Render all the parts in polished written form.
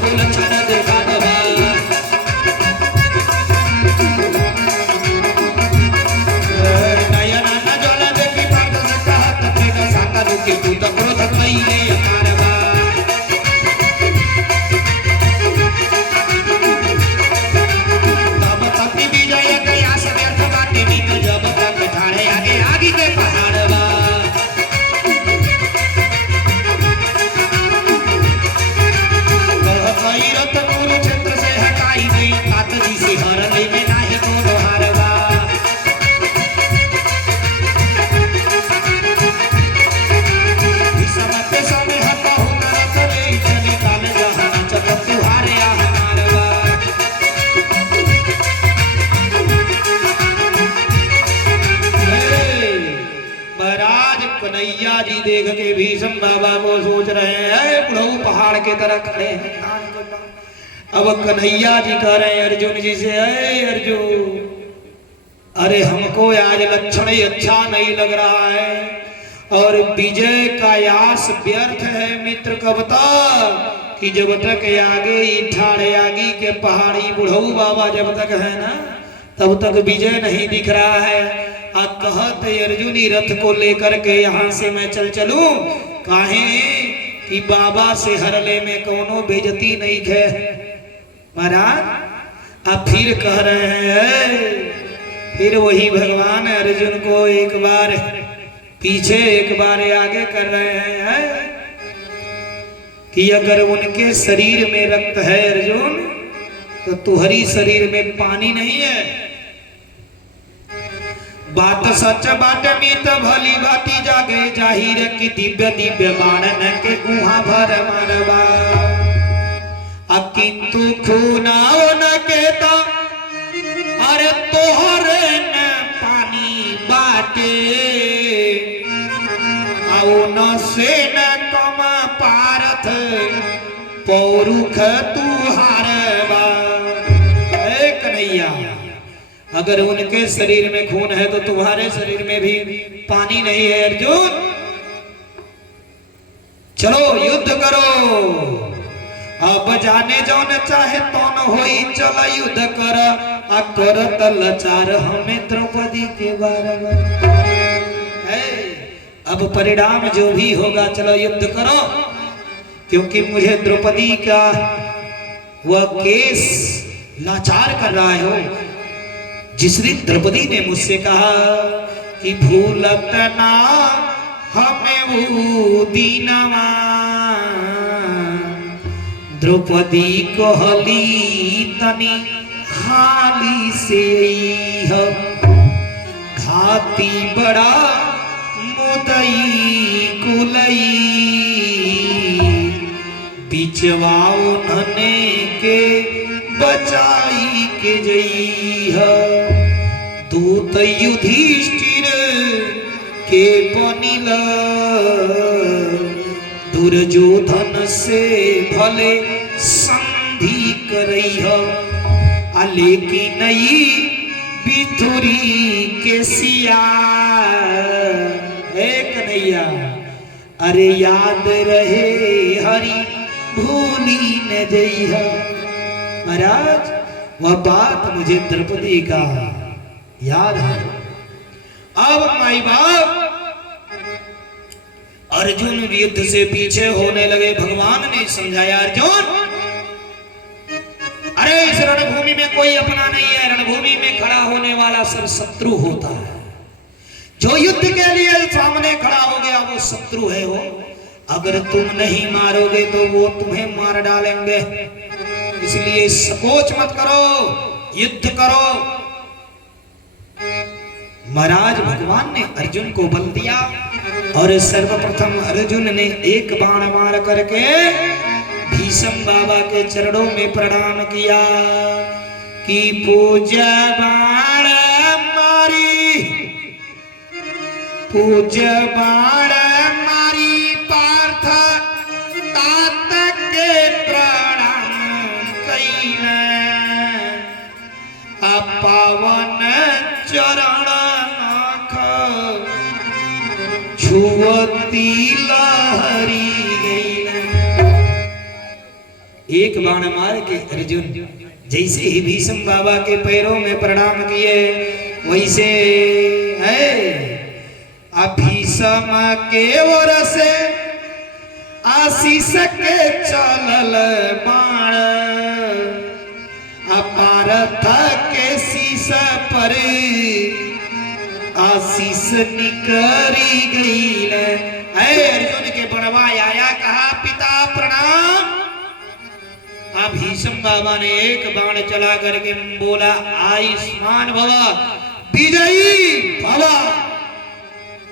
कुल छन देखावा नयन न जल देखी पार्थ से कहत फेग साता दुखी पूत क्रोध कइले अपारवा तब तक विजय गया व्यर्थ बाटे बीत जब तक ठाड़े आगे आगे के पहाड़वा रथ कुरुक्षेत्र से हटाई गई तात जी से हरने में नाही कोनो हारवा विषम के समय हतहु नरक ले चली काल जहां चक तुहारे हमारवा महाराज कन्हैया जी देख के भीष्म बाबा को सोच रहे हैं बुढ़ऊ पहाड़ के तरह खड़े हैं। अब कन्हैया जी कह रहे हैं अर्जुन जी से, अरे अर्जुन अरे हमको आज लक्षण ही अच्छा नहीं लग रहा है और विजय का यास व्यर्थ है मित्र कब तक कि जब तक आगे ही ठाड़े आगे के पहाड़ी बुढ़ऊ बाबा जब तक है ना तब तक विजय नहीं दिख रहा है। कहते अर्जुनी रथ को लेकर के यहाँ से मैं चलूं काहे कि बाबा से हरले में कोनो बेइज्जती नहीं है। महाराज अब फिर कह रहे हैं फिर वही भगवान अर्जुन को एक बार पीछे एक बार आगे कर रहे हैं कि अगर उनके शरीर में रक्त है अर्जुन तो तुम्हारी शरीर में पानी नहीं है। बात सच बाट मीत भली बाती जागे जाहिर की दिव्य दिव्य बाणन के गुहा भर मरवा किंतु खूनाओ न केता अरे तोहरे न पानी बाटे आओ न से न कम पारथ पौरुख तुहारवा। कन्हैया अगर उनके शरीर में खून है तो तुम्हारे शरीर में भी पानी नहीं है अर्जुन, चलो युद्ध करो। अब जाने जो न चाहे तो न होई चल युद्ध कर करत लचार हमें द्रौपदी के बारे में है। अब परिणाम जो भी होगा चलो युद्ध करो क्योंकि मुझे द्रौपदी का वह केस लाचार कर रहा है हो। जिस दिन द्रौपदी ने मुझसे कहा कि भूलत ना हमें वो दीनवा द्रौपदी कहली तनी हाली से घाती बड़ा मुदई कुलई बिचवाओ धने के बचाई के जई दूत युधिष्ठिर के बनिल दुर्योधन से भले संधि करई लेकिन नई बिथुरी के सिया कन्हैया अरे याद रहे हरि भूली न जई। महाराज वह बात मुझे द्रौपदी का याद है। अब माई बाप अर्जुन युद्ध से पीछे होने लगे। भगवान ने समझाया अर्जुन अरे इस रणभूमि में कोई अपना नहीं है, रणभूमि में खड़ा होने वाला सब शत्रु होता है। जो युद्ध के लिए सामने खड़ा हो गया वो शत्रु है। वो अगर तुम नहीं मारोगे तो वो तुम्हें मार डालेंगे, इसलिए संकोच मत करो, युद्ध करो। महाराज भगवान ने अर्जुन को बल दिया और सर्वप्रथम अर्जुन ने एक बाण मार करके भीष्म बाबा के चरणों में प्रणाम किया कि पूज्य बाण मारी, पूज्य बाण मारी पार्थ तात के प्रणाम कईने पावन चरण नाख छुअती लहरी गई। एक बाण मार के अर्जुन जैसे ही भीष्म बाबा के पैरों में प्रणाम किए वैसे है भीष्म के ओर से आशीष के चलल बाण पारथ के शीश पर आशीष निकरी गई। अर्जुन के बड़वा आया कहा पिता प्रणाम। भीष्म बाबा ने एक बाण चला करके बोला आयुष्मान भवा विजयी भवा।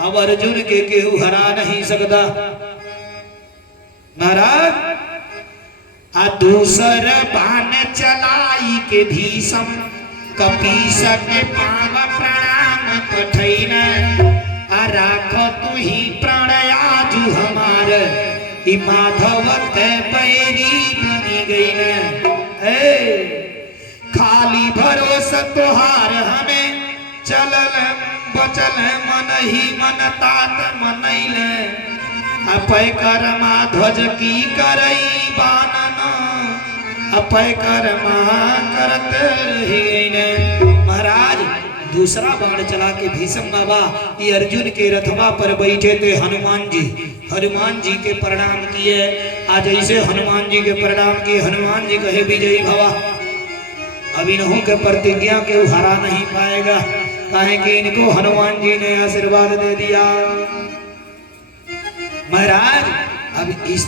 अब अर्जुन के केहू हरा नहीं सकता महाराज। दूसर बाण चलाई के भीष्म कपीस के पाव प्रणाम पठैन। राख तू ही प्राण आजू हमार माधव ते बैरी बनी गई न। खाली भरोसा तोहार हमें चलल बचल मन ही मन तात मनैल। अपय कर्मा ध्वज की करई बानन अपय कर्मा करत रही न। महाराज दूसरा बाण चला के भीष्म बाबा ये अर्जुन के रथवा पर बैठे थे हनुमान जी के प्रणाम किए। आज ऐसे हनुमान जी के प्रणाम किए हनुमान जी कहे विजयी भवा। अब इन्हों के प्रतिज्ञा के हरा नहीं पाएगा काहे कि इनको हनुमान जी ने आशीर्वाद दे दिया। महाराज अब इस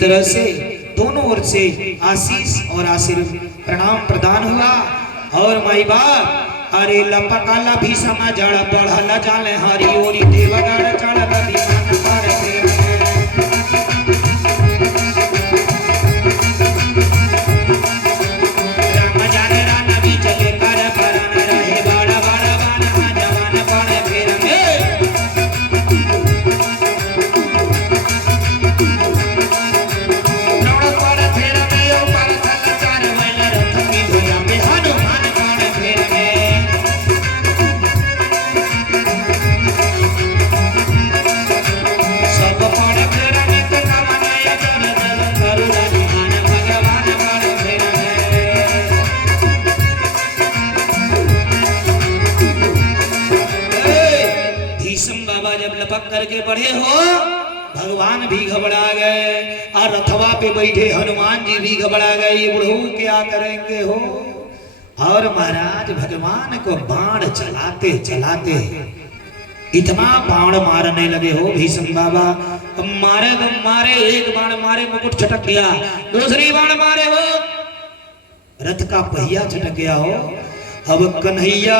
तरह से दोनों ओर से आशीष और आशीर्वाद प्रणाम प्रदान हुआ। और माई बाप अरे लपकाला भी समा जड़ बढ़ल जाले हरि ओरी देवगण चढ़ल विमान पर राम जाने रान भी चले कर परन रहे बड़ बड़ बान जवान पड़े फिर करके बढ़े हो। भगवान भी घबरा गए और रथवा पे बैठे हनुमान जी भी घबरा गए ये बुढ़ऊ क्या करेंगे हो। और महाराज भगवान को बाण चलाते चलाते इतना बाण मारने लगे हो भीष्म बाबा। मारे तो मारे एक बाण मारे मुकुट छटक गया दूसरी बाण मारे हो रथ का पहिया छटक गया हो। अब कन्हैया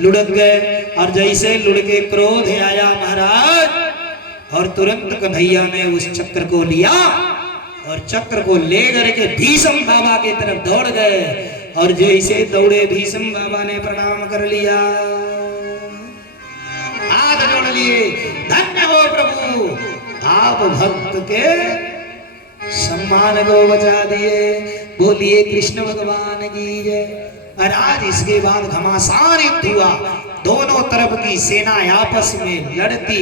लुढ़क गए और जैसे लुढ़के क्रोध आया महाराज और तुरंत कन्हैया ने उस चक्र को लिया और चक्र को ले करके भीष्म बाबा की तरफ दौड़ गए। और जैसे दौड़े भीष्म बाबा ने प्रणाम कर लिया हाथ जोड़ लिए धन्य हो प्रभु आप भक्त के सम्मान को बचा दिए। बोलिए कृष्ण भगवान की जय। और आज इसके बाद घमासान युद्ध हुआ दोनों तरफ की सेना आपस में लड़ती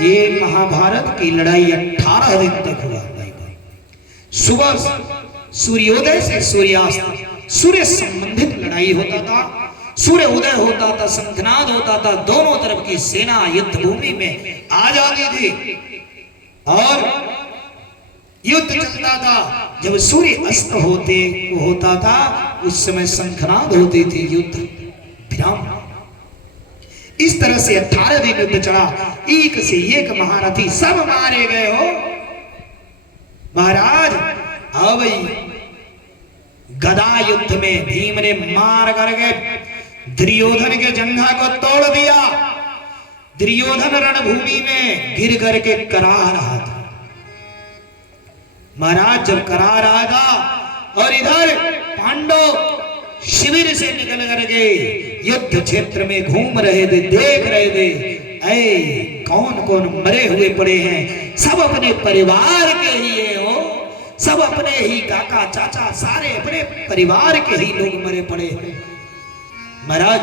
ये महाभारत की लड़ाई 18 दिन तक हुआ। सुबह सूर्योदय से सूर्यास्त सूर्य संबंधित लड़ाई होता था। सूर्य उदय होता था शंखनाद होता था दोनों तरफ की सेना युद्ध भूमि में आ जाती थी और युद्ध चलता था। जब सूर्य अस्त होता था उस समय शंखनाद होती थी युद्ध विराम। इस तरह से 18 दिन युद्ध चला एक से एक महारथी सब मारे गए हो महाराज। अब गदा युद्ध में भीम ने मार करके दुर्योधन के जंघा को तोड़ दिया। दुर्योधन रणभूमि में गिर करके करा रहा था महाराज। जब करा रहा था और इधर पांडव शिविर से निकल करके युद्ध क्षेत्र में घूम रहे थे देख रहे थे ऐ कौन कौन मरे हुए पड़े हैं। सब अपने परिवार के ही है हो सब अपने ही काका चाचा सारे अपने परिवार के ही लोग मरे पड़े हैं महाराज।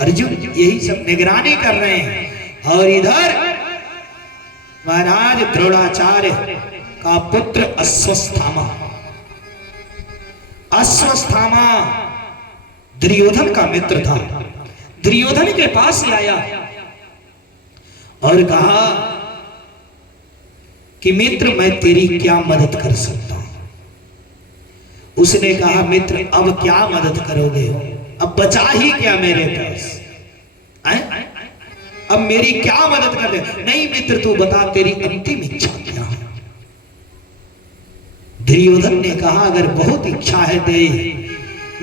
अर्जुन यही सब निगरानी कर रहे हैं और इधर महाराज द्रोणाचार्य का पुत्र अश्वस्थामा, अश्वस्थामा दुर्योधन का मित्र था। दुर्योधन के पास से आया और कहा कि मित्र मैं तेरी क्या मदद कर सकता हूं। उसने कहा मित्र अब क्या मदद करोगे, अब बचा ही क्या मेरे पास, अब मेरी क्या मदद कर दे। नहीं मित्र तू बता तेरी अंतिम इच्छा क्या है। दुर्योधन ने कहा अगर बहुत इच्छा है दे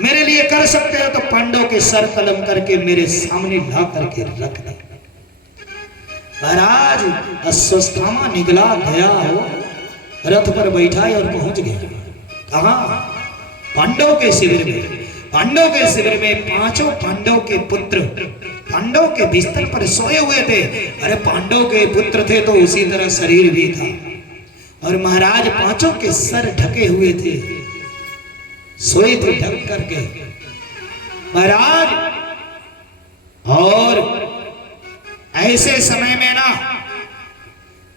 मेरे लिए कर सकते हो तो पांडव के सर कलम करके मेरे सामने ला करके रख दे। महाराज अश्वस्थामा निकला गया हो, रथ पर बैठा और पहुंच गया। कहा पांडव के शिविर में। पांडव के शिविर में पांचों पांडव के पुत्र पांडव के बिस्तर पर सोए हुए थे। अरे पांडव के पुत्र थे तो उसी तरह शरीर भी था और महाराज पांचों के सर ढके हुए थे, सोए थे ढक करके महाराज। और ऐसे समय में ना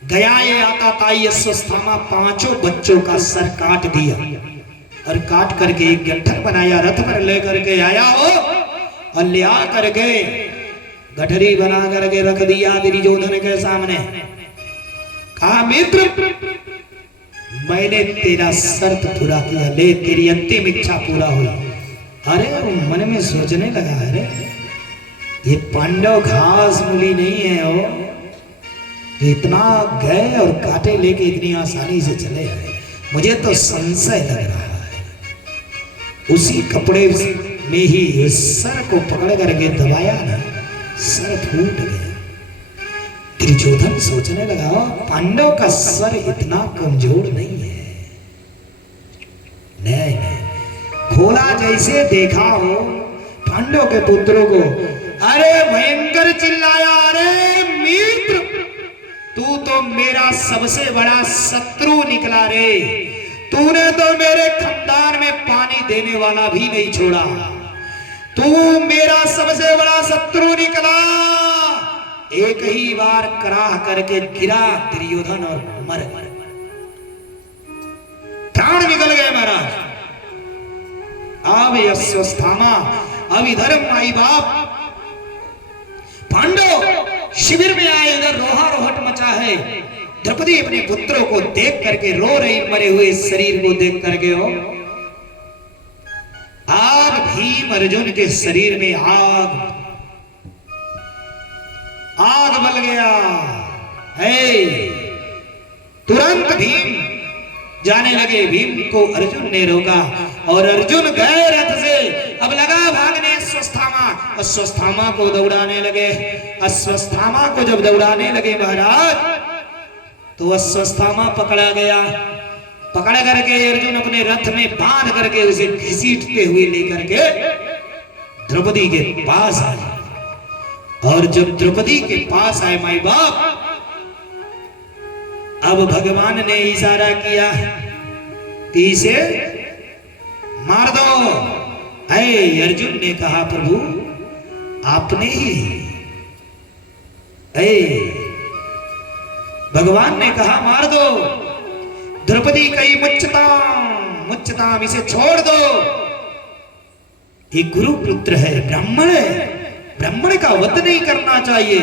गया ये आता ताई अश्वस्थामा पांचों बच्चों का सर काट दिया और काट करके एक गठर बनाया, रथ पर लेकर के आया हो और ले आ करके गठरी बना करके रख दिया दुर्योधन के सामने। कहा मित्र मैंने तेरा शर्त पूरा किया, ले तेरी अंतिम इच्छा पूरा हुई। अरे मन में सोचने लगा अरे ये पांडव घास मूली नहीं है वो, इतना गए और कांटे लेके इतनी आसानी से चले आए। मुझे तो संशय लग रहा है। उसी कपड़े में ही उस सर को पकड़ करके दबाया ना, सर फूट गया। दुर्योधन सोचने लगा पांडव का सर इतना कमजोर नहीं है। नहीं खोला जैसे देखा हो पांडव के पुत्रों को, अरे भयंकर चिल्लाया अरे मित्र तू तो मेरा सबसे बड़ा शत्रु निकला रे। तूने तो मेरे खानदान में पानी देने वाला भी नहीं छोड़ा। तू मेरा सबसे बड़ा शत्रु निकला। एक ही बार कराह करके गिरा दुर्योधन और मर गया, प्राण निकल गए महाराज। अब अश्वस्थामा अब इधर माई बाप पांडव शिविर में आए, इधर रोहा रोहट मचा है। द्रौपदी अपने पुत्रों को देख करके रो रही, मरे हुए शरीर को देख करके हो। आग भीम अर्जुन के शरीर में आग बल गया है। तुरंत भीम जाने लगे, भीम को अर्जुन ने रोका और अर्जुन गए रथ से। अब लगा भागने अश्वस्थामा को दौड़ाने लगे। अश्वस्थामा को जब दौड़ाने लगे महाराज तो अश्वस्थामा पकड़ा गया। पकड़ करके अर्जुन अपने रथ में बांध करके उसे घसीटते हुए लेकर के द्रौपदी के पास आए। और जब द्रौपदी के पास आए माई बाप, अब भगवान ने इशारा किया कि इसे मार दो। अर्जुन ने कहा प्रभु आपने ही। भगवान ने कहा मार दो। द्रौपदी कही मुच्चताम इसे छोड़ दो। ये गुरु पुत्र है, ब्राह्मण है, ब्राह्मण का वध नहीं करना चाहिए।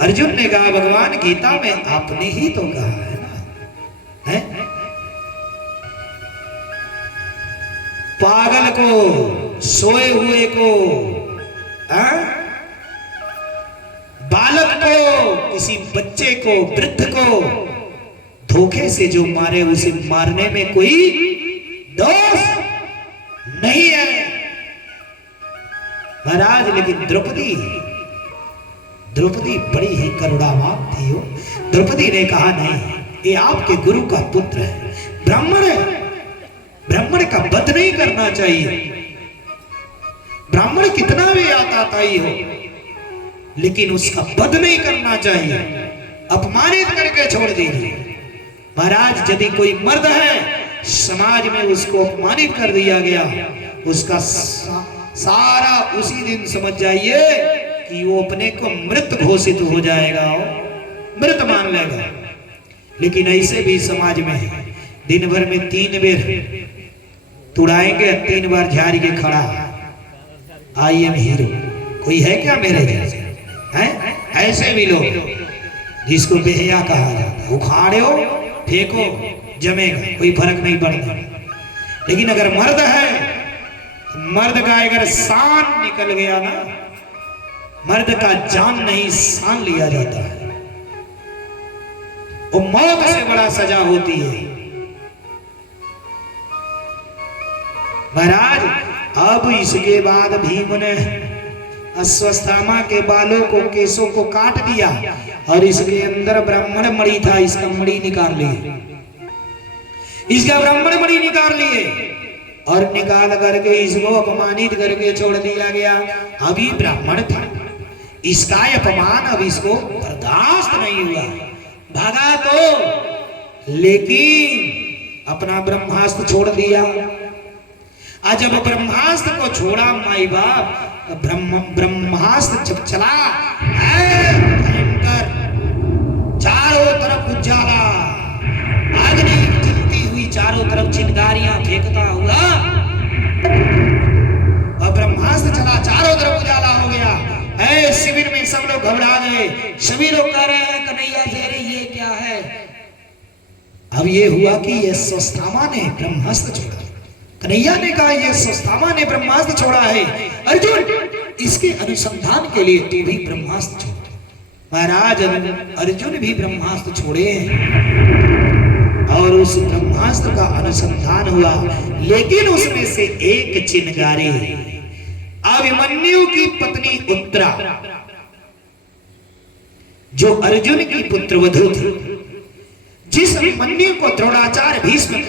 अर्जुन ने कहा भगवान गीता में आपने ही तो कहा है ना, है? पागल को, सोए हुए को, बालक को, किसी बच्चे को, वृद्ध को धोखे से जो मारे उसे मारने में कोई दोष नहीं है महाराज। लेकिन द्रौपदी बड़ी ही करुणावान थी। द्रौपदी ने कहा नहीं ये आपके गुरु का पुत्र है, ब्राह्मण है, ब्राह्मण का वध नहीं करना चाहिए। ब्राह्मण कितना भी आताताई हो लेकिन उसका वध नहीं करना चाहिए, अपमानित करके छोड़ दीजिए। महाराज यदि कोई मर्द है समाज में उसको अपमानित कर दिया गया, उसका सारा उसी दिन समझ जाइए कि वो अपने को मृत घोषित हो जाएगा, मृत मान लेगा। लेकिन ऐसे भी समाज में है, दिन भर में 3 बेर तुड़ाएंगे, 3 बार झाड़ी के खड़ा, आई एम हीरो। कोई है क्या मेरे जैसे? हैं? ऐसे भी लोग जिसको बेहया कहा जाता है, उखाड़ो फेंको जमेगा, कोई फर्क नहीं पड़ता। लेकिन अगर मर्द है, मर्द का अगर शान निकल गया ना, मर्द का जान नहीं शान लिया जाता है, वो मौत से बड़ा सजा होती है। महाराज अब इसके बाद भीम ने अश्वत्थामा के बालों को, केसों को काट दिया और इसके अंदर ब्राह्मण मणि था, इसका मणि निकाल लिए, इसका ब्राह्मण मणि निकाल लिए और निकाल करके इसको अपमानित करके छोड़ दिया गया। अभी ब्राह्मण था, इसका अपमान अब इसको बर्दाश्त नहीं हुआ, भागा तो, लेकिन अपना ब्रह्मास्त्र छोड़ दिया। आज जब ब्रह्मास्त्र को छोड़ा माई बाप, ब्रह्मास्त्र जब चला, भयंकर चारों तरफ उजाला, अग्नि जलती हुई चारों तरफ चिंगारियां फेंकता हुआ, और ब्रह्मास्त्र चला, चारों तरफ उजाला हो गया। शिविर में सब लोग घबरा गए, सभी लोग कह रहे हैं कन्हैया जी अरे ये क्या है। अब ये हुआ कि ये अश्वत्थामा ने ब्रह्मास्त्र छोड़ा, कन्हैया ने कहा ये अश्वत्थामा ने ब्रह्मास्त्र छोड़ा है, अर्जुन इसके अनुसंधान के लिए तू भी ब्रह्मास्त्र छोड़। महाराज अर्जुन भी ब्रह्मास्त्र छोड़े हैं और उस ब्रह्मास्त्र का अनुसंधान हुआ, लेकिन उसमें से एक चिंगारी अभिमन्यु की पत्नी उत्तरा, जो अर्जुन की पुत्रवधू थी, जिस अभिमन्यु को द्रोणाचार्य, भीष्म,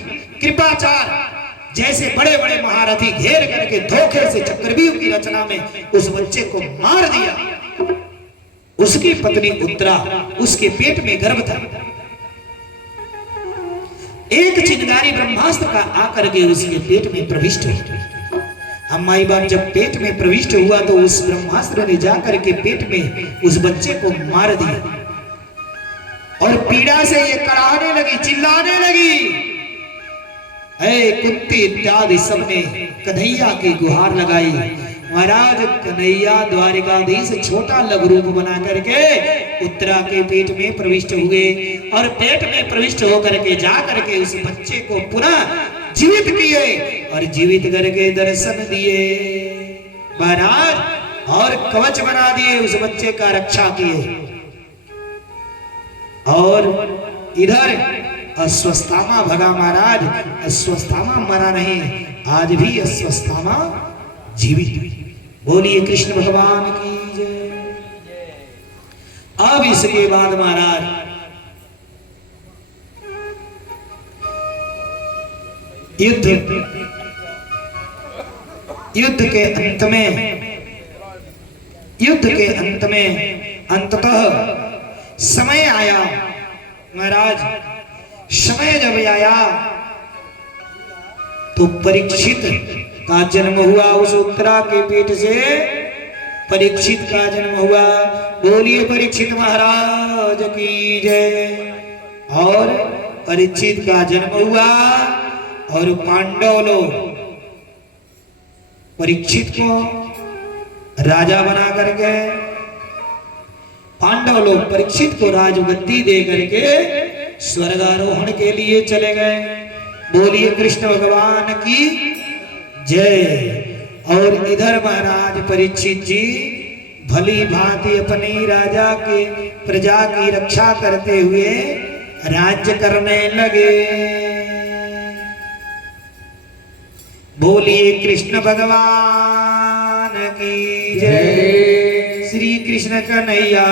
कृपाचार्य जैसे बड़े बड़े महारथी घेर करके धोखे से चक्रव्यूह की रचना में उस बच्चे को मार दिया, उसकी पत्नी उत्तरा, उसके पेट में गर्भ था। एक चिंगारी ब्रह्मास्त्र का आकर के उसके पेट में प्रविष्ट हुई। हम माई बाप जब पेट में प्रविष्ट हुआ तो उस ब्रह्मास्त्र ने जाकर के पेट में उस बच्चे को मार दिया और पीड़ा से ये कराहने लगी, चिल्लाने लगी। कुत्ती इत्यादि सबने कन्हैया की गुहार लगाई। महाराज कन्हैया द्वारिकाधीश छोटा लघु रूप बना करके उत्तरा के पेट में प्रविष्ट हुए और पेट में प्रविष्ट होकर के जा करके उस बच्चे को पुनः जीवित किए और जीवित करके दर्शन दिए महाराज, और कवच बना दिए, उस बच्चे का रक्षा किए। और इधर अश्वत्थामा भगा महाराज, अश्वत्थामा मरा नहीं, आज भी अश्वत्थामा जीवित। बोलिए कृष्ण भगवान की जय। अब इसके बाद महाराज युद्ध के अंत में अंततः समय आया महाराज। समय जब आया तो परीक्षित का जन्म हुआ, उस उत्तरा के पेट से परीक्षित का जन्म हुआ। बोलिए परीक्षित महाराज की जय। और परीक्षित का जन्म हुआ और पांडव लोग परीक्षित को राजा बना करके, पांडव लोग परीक्षित को राजगद्दी दे करके स्वर्गारोहण के लिए चले गए। बोलिए कृष्ण भगवान की जय। और इधर महाराज परीक्षित जी भली भांति अपनी राजा के प्रजा की रक्षा करते हुए राज्य करने लगे। बोलिए कृष्ण भगवान की जय। श्री कृष्ण कन्हैया